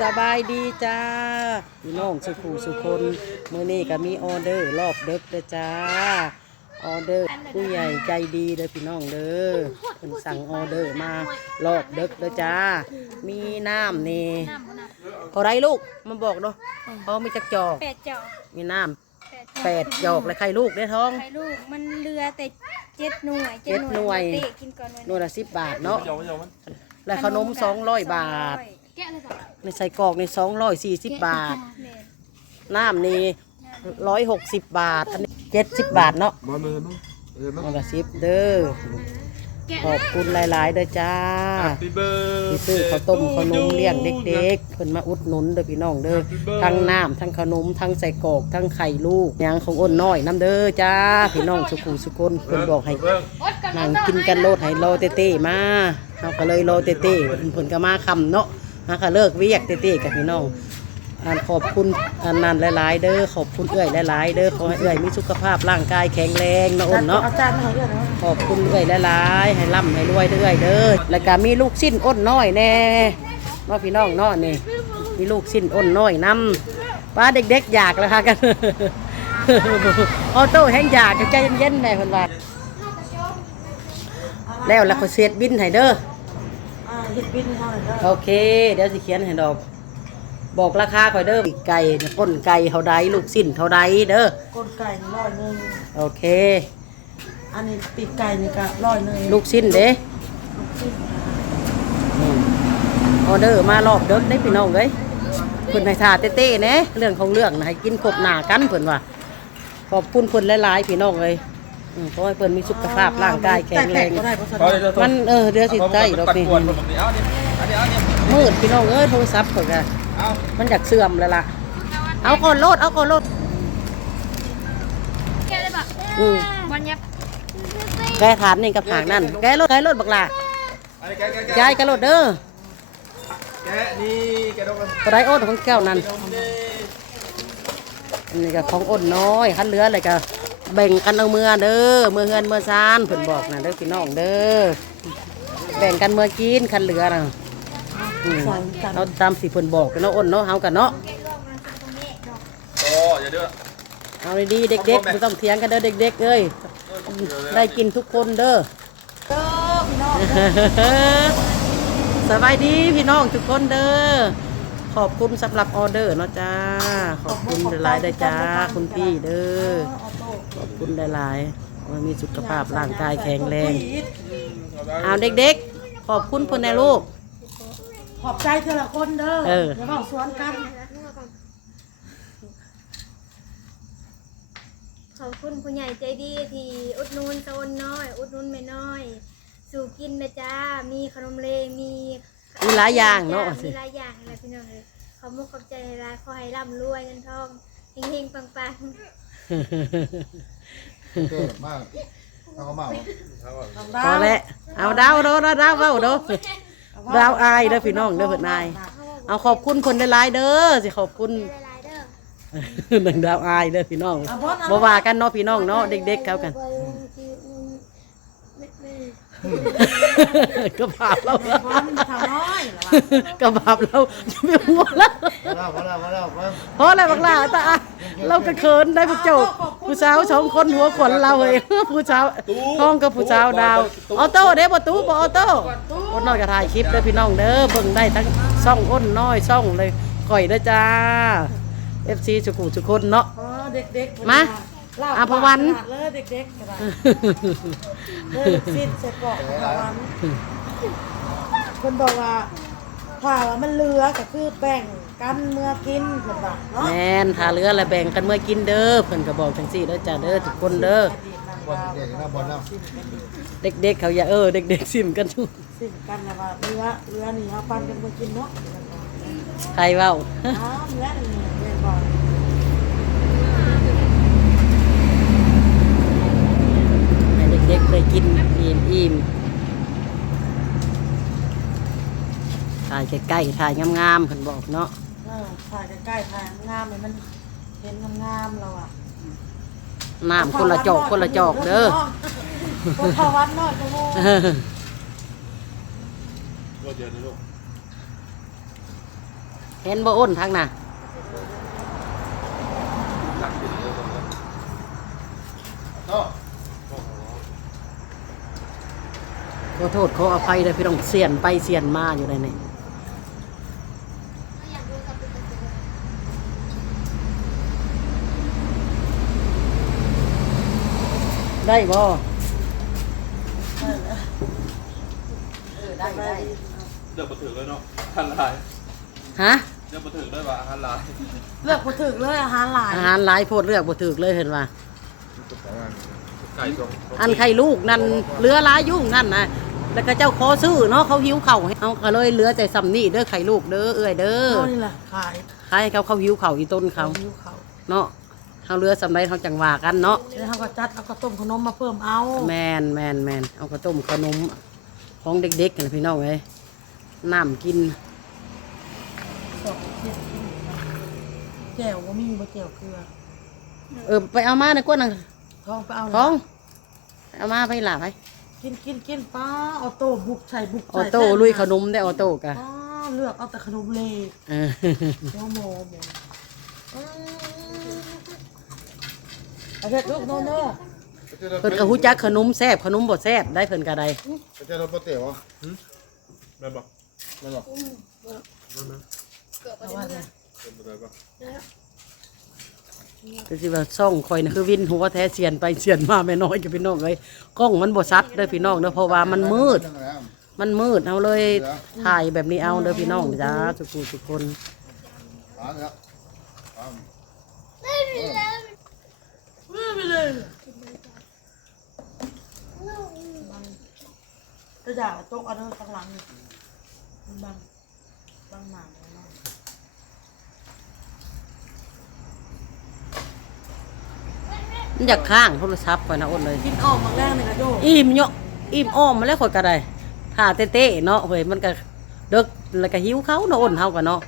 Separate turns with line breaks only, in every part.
สบายดีจ้าพี่น้องสุขูสุคนมื้อนี้ก็มีออเดอร์รอบเด็กเด้อจ้า ออเดอร์ผู้ใหญ่ใจดีเด้อพี่น้องเด้อเพิ่นสั่งออเดอร์มารอบเด็กเด้อจ้า มีน้ำนี่เท่าไรลูกมาบอกเนาะพอมีจักจอก
แปดเจาะ
มีน้ำแปดจอกและไข่ลูกได้อท้อง
ไข่ลูกมันเรือแต่เจ็ดหน่วย
เจ็ดหน่วย
เตะกินก่อน
หน่วยละสิบบาทเนาะ
ไม่ยอมไม่ยอมมัน
และขนมสองร้อยบาท
แกะเลยจ้ะ
ในใส่กรอกในสองร้อยสี่สิบบาท
แม่
น้ำนี่ร้อยหกสิบบาทอันนี้เจ็ดสิบบาทเนาะ
มาเมินมั้งเมินมั้ง
เอาละสิบเด้อขอบคุณหลายๆเด้อจ้า
ปีเบอร์
ที่ซื้อข้าวต้มขนมเลี้ยงเด็กๆเพิ่นมาอุดหนุนเด้อพี่น้องเด้อทั้งน้ำทั้งขนมทั้งใส่กรอกทั้งไข่ลูกหยังของอ้นน้อยน้ำเด้อจ้าพี่น้องสุขุสุคนเพิ่นบอกให้
เบิ้ง
นั่งกินกันโลดให้รอเต้ๆมาเฮาก็เลยรอเต้ๆเพิ่นเพิ่นก็มาคำเนาะ ฮาก็เลิกเวียกเต้ๆกับพี่น้องอันขอบคุณอันนั้นหลายๆ เด้อขอบคุณเอื้อยหลายๆเด้อขอให้เอื้อยมีสุขภาพร่างกายแข็งแรงเนาะอ้นเนาะ
เอาจานมาให้เยอะนะ
ขอบคุณเอื้อยหลายๆให้ร่ำให้รวยเด้อยเด้อแล้วก็มีลูกสิ้นอ้นน้อยแน่เนาะพี่น้องเนาะนี่มีลูกสิ้นอ้นน้อยนำป้าเด็กๆอยากแล้วค่ะกันออโต้แห้งอยากใจเย็นๆแม่เพิ่นว่าแล้วแล้วเขาเสียดบินให้เด้อ
อ่า เฮ็ดบินเท่าไหร่เด้อ
โอเค เดี๋ยวสิเขียนให้ดอก บอกราคาค่อยเด้อปีกไก่เนี่ยก้นไก่เท่าใดลูกสิ้นเท่าใดเด้อ
ก้นไก่นี่ร้อยหนึ่ง
โอเค
อันนี้ปีกไก่นี่ก็ร้อยหนึ่ง
ลูกสิ้นเด้
ลูกชิ้น
อืมออเดอร์มารอบเดิกได้พี่น้องเลยเพิ่นให้ทาเต้ๆเนะเรื่องของเรื่องนะให้กินครบหน้ากันเพิ่นว่าขอบคุณเพิ่นหลายๆพี่น้องเลย อืมขอให้เพิ่นมีสุขภาพร่างกายแข็งแรง
ก็ได้เพราะฉะ
เขา
นั้น
เลยจะ
มันเออเดี๋ยวสิได้ดอก
นี่
นี่
ปวดผมนี่เอาเนี่ยอันนี้เอาเนี่ย
มืดพี่น้องเอ้ยโทรศัพท์เพิ่นก็
เอา
มันอยากเสื่อมแล้วล่ะ เอาก่อนโลดเอาก่อนโลด
แกะเลยปะ
อืม
วันยับ
แกถามนี่กับผางนั่นแกโลดแกโลดบักล่ะ
อันนี้แกะแกะแกะ
ยายแกโลดเด้อ
แกะนี่แกะดอกกัน
ตัวไรโอ้นของแก้วนั่นอันนี้ก็ของอ้นน้อยคันเหลืออะไรก็ แบ่งกันเอาเมื่อเด้อเมื่อเฮือนเมื่อซานเพิ่นบอกนะเด้อพี่น้องเด้อแบ่งกันเมื่อกินคันเหลือน่ะอืม
ใส่กัน
เอาตามสิเพิ่นบอกเนาะอ้นเนาะเฮากันเนาะ
โอ้อย่าเด้อ
เอาดีๆเด็กๆไม่ต้องเถียงกันเด้อเด็กๆเอ้ยได้กินทุกคนเด้อ
เด้อพี่น้อง
สบายดีพี่น้องทุกคนเด้อ ขอบคุณสำหรับออเดอร์เนาะจ้า ขอบคุณหลายๆเด้จ้า คุณพี่เด้อ ขอบคุณหลายๆว่ามีสุขภาพร่างกายแข็งแรงเอาเด็กๆ ขอบคุณเพื่อนในลูก
ขอบใจเธอละคนเด้อ
เออ
อย่าบอกสวนกัน
ขอบคุณผู้ใหญ่ใจดีที่อุดหนุนโซนน้อย อุดหนุนแม่น้อย สู่กินนะจ้า มีขนมเลงมี
มีหลายอย่างเนาะ
มีหลายอย่างอะไรพี่น้องเลยขอมุกขอบใจหลายขอให้ร่ำรวยเงินทองเฮงๆปังๆ
เกิดมากเอาเขาเมา
พอแล้วเอาดาวโดดดาวเว้าโดดาวอายเด้อพี่น้องเด้อเพิ่นอายเอาขอบคุณคนหลายๆเด้อสิขอบคุณ
หลายๆเด้อ
หนึ่งดาวอายเด้อพี่น้อง
เอาบอสเอา
บ่ว่ากันเนาะพี่น้องเนาะเด็กๆเขากัน ก็บาปเรา
บอสสาวน้อยเหรอวะ
ก็บาปเราจะไม่หัวแล้ว
พอแล้วพอแล้วพอแล้ว
เพราะอะไรบักล่ะตาเราก็เขินได้พวกเจ้าผู้สาวสองคนหัวขวัญเราเองผู้สาวห้องกับผู้สาวดาวออโต้เด้บ่ตู้บ่ออโต้อ้นน้อยก็ถ่ายคลิปเด้อพี่น้องเด้อเบิ่งได้ทั้งช่องอ้นน้อยช่องเลยก่อยเด้อจ้า FC สุขุสุคนเนาะ
อ๋อเด็กๆ
มา
เล่
อะพวัน
ขนาดเลยเด็กๆกระดาษเลิกสิ้นใส่กรอกพวันคนบอกว่าถ้าว่ามันเหลือก็คือแบ่งกันเมื่อกินเพิ่นว่าเนาะ
แม่นถ้าเหลือแล้วแบ่งกันเมื่อกินเด้อเพิ่นก็บอกจังซี่เด้อจ้าเด้อทุกคนเด้อ
บอลเด็กนะบอลนะ
เด็กๆเขาอย่าเออเด็กๆซิมกันชุ
สิ้นกันนะว่าเหลือเหลือนี่เอาปันกันเมื่อกินเนาะ
ใครเว้า
อ้าวเหลือนี่แม่นบ่
ให้ เด็กๆได้กินอิ่มอิ่มถ่ายใกล้ๆถ่ายงามๆเพิ่นบอกเนาะ
เออถ่ายใกล้ๆถ่ายงามๆเลยมันเห็นงามๆเราอะ
น้ำคนละจอกคนละจอกเด้อ
คนทวัดน้อยก็โง่
เออ
ก็เจอในลูก
เห็นบ่อ้นทางน่ะ
โต๊ะ
ข อโทษขออภัยเลยพี่น้องเสียนไปเสียนมาอยู่ในนี่ได้บ่
ได้ได้
เดี๋ยวมาถึงเลยเนาะหันลาย
ฮะ
เดี๋ยวมาถึงเลยว่าหันลาย
เลือกบ่ถึกเลยอาหารหลาย
อาหารหลายโพดเลือกบ่ถูกเลยเห็นว่า
ไก่ตรง
อันไข่ลูกนั่นเหลือหลายยุ่งนั่นนะ แล้วก็เจ้าขอซื้อเนาะเขาหิวเข่าวให้เอาก็เลยเหลือแต่ซ้ำนี่เด้อไข่ลูกเด้อเอ้ยเด้อ
เท่านี่แหละขาย
ขายให้เขาเขาหิวเข่าวอีต้นเขา
หิวเขา
เนาะเขาเหลือสำไรเขาจังว่ากันเนาะ
แล้วเขาก็จัดเอาข้าวต้มขนมมาเพิ่มเอา
แมนแมนแมนเอาข้าวต้มขนมของเด็กๆกันพี่น้องเอ้ยน้ำกิน
สองเจ็ดแจ่วก็มีบ่แจ่วเกลือ
เออไปเอามาในกวนนึง
ท้องไปเอา
ท้องเอามาไปหลาไป
กินกินกินป้าออโต้บุกใส่บุก
ออ
ใส่
โต้ลุยขนมได้ออโต้กะ
ป้าเลือกเอาแต่ขนมเลย
เออ
โมโมโมอืมเอาเผ็ดลูกโนโน่
เพิ่นก็ฮู้จักขนมแซ่บขนมบ่แซ่บได้เพิ่นก็ได้
ไปเจอรถก๋วยเตี๋ยวเหรอ
แบบบอก
ไม่หรอก
เอาว่าไง
เป็นแบบบอก
ก็สิว่าซ่องคอยนะคือวินหัวแท้เสียนไปเสียนมาแม่น้อยกับพี่น้องเอ้ยกล้องมันบ่ชัดเด้อพี่น้องเด้อเพราะว่ามันมืด มันมืดเอาเลยถ่ายแบบนี้เอาเด้อพี่น้องจ้าทุกผู้ทุกคน
หาเนี่ยหา
ไม่เลยกระดาษโต๊ะอันนั้นข้างหลังบังบังหนาเลยนะ
มันอยากข้างโทรศัพท์ไปนะอ้นเลย
กินออกมาแรกเลยนะโด
อิ่มเนาะอิ่มอ้อมมาแล้วข่อยก็ได้ถ่าเต้ๆเนาะเฮ้ยมันก็เดึกแล้วก็หิวเขาเนาะอ้นเฮาก็เนาะ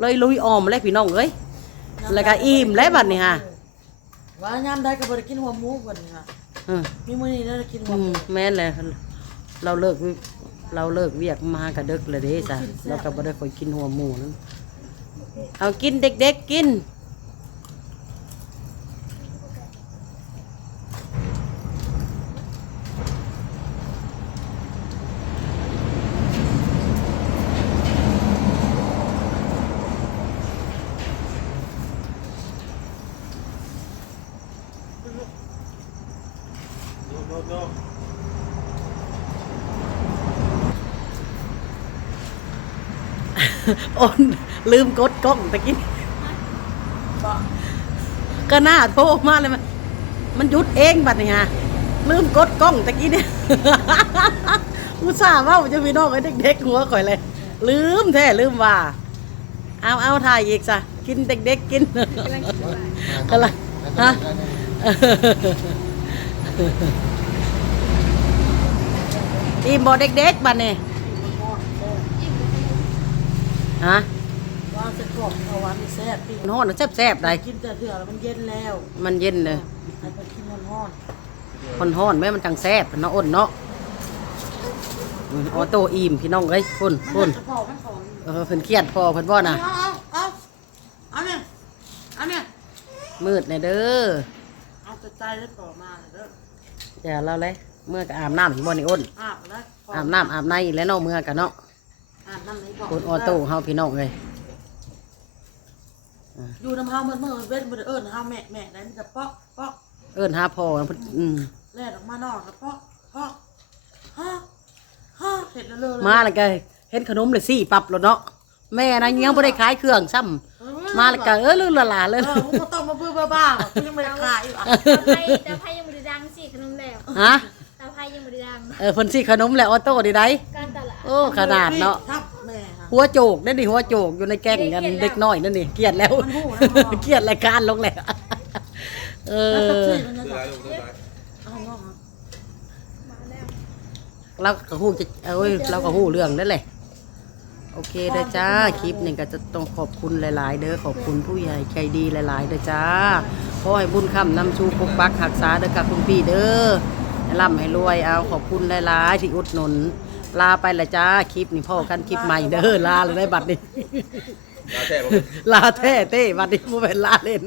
เลยลุยอ้อมมาแล้วพี่น้องเอ้ยแล้วก็อิ่มแล้วบัดนี้ฮะ
ว่ายามได้ก็บ่ได้กินหัวหมูก่อนนี่ค่ะ
อืม
มีมื้อนี้ได้กินหั
อื
วห
ม
มู
แม่นเลยเราเลิกวิเราเลิกเวียกมาก็ดึกเลยเด้จ้ะเราก็บ่ได้ค่อยกินหัวหมูนั้นเอากินเด็กๆกิน
โน้ตโน้ต
อ้นลืมกดกล้องตะกี้ก็น่าโทรมาเลยมันมันหยุดเองบัดนี้ฮะลืมกดกล้องตะกี้เนี่ยอุตส่าห์เว่าจะมีน้องไอ้เด็กๆหัวข่อยเลย ลืมแท้ลืมว่า เอาเอาถ่ายอีกซะกินเด็กๆกินกำลังฮะ อิ่มบ่เด็กๆบัดนี้ฮะ
ว่าเสร็จกรอบเอาหวานนี่แซ่บพี่
มันฮ้อนแซ่บๆได้
กินแต่เถื่อแล้วมันเย็นแล้ว
มันเย็นเลย
ให้ไปกินมันฮ้อน
คนฮ้อนแม่มันจังแซ่บเนาะอ้นเนาะอืมออโต้อิ่มพี่น้องเอ้ยพุ่น
มัน
พุ่น
จะพอมันพอ
เออเพิ่นเครียดพอเพิ่นบ่น่ะ
เอาเอาเอาเอาเนี่ยเอาเนี่ย
มืดแน่เด้อ
เอาแต่ใจแล้วต่อมาเด้อ
อย่าเราเลย เมื่อก็อาบน้ำบ่นี่อ้น
อาบแล้ว
อาบน้ำอาบในแล้วเนาะเมื่อกันเนาะ
อาบน้ำไหนก่อน
คนออโต้เฮาพี่น้องเอ้ย
อยู่น้ำเฮาเมื่อเมื่อเว้นบ่ได้เอิ้นเฮาแม่แม่ได้มีแต่เปาะเปาะ
เอิ้นหาพ่อเพิ่นอืม
แล่นออกมานอกแล้วเปาะเปาะฮะฮะเห็ดแล้วเลย
มาแล้วก็เห็นขนมเลยสิปรับแล้วเนาะแม่นะยังบ่ได้ขายเครื่องซ้ำมาแล้วก็เออลือละลาเลย
เออมึงก็ต้องมาบื้อบ้าๆกูยังไม่ได้ขายอยู่อะ
เตาไผ่เตาไผ่ยังบ่ได้ดังสิขนมแล้ว
ฮะ เออเพิ่นสิขนมแล้วออโต้ดีได้
การตลาด
โอ้ขนาดเนาะ
ครับแม่ค่ะ
หัวโจกนั่นนี่หัวโจกอยู่ในแก๊งกันเด็กน้อยนั่นนี่เกลียดแล้ว
มันหูนะพ่อ
เกลียดรายการลงแล้วเอ
แล้วสัก
อ
ทีมันจะ
เดือดลูกเดือด
เอาเนาะ
มาแล้ว
เราก็ฮู้จะเอ้ยเราก็ฮู้เรื่องนั่นแหละ โอเคเด้อจ้า คลิปนี้ก็จะต้องขอบคุณหลาย ๆ เด้อขอบคุณผู้ใหญ่ใจดีหลาย ๆ เด้อจ้าขอให้บุญคำนำชูปกปักหักษาเด้อกับคุณพี่เด้อให้ ร่ำให้รวยเอาขอบคุณหลายๆที่อุดหนุน ลาไปละจ้าคลิปนี้พ่อกันคลิปใหม่เด้อลาเลยได้บัตรนี้
ลาแท้บ่
ลาแท้เต้วันนี้บ่เป็นลาเล่น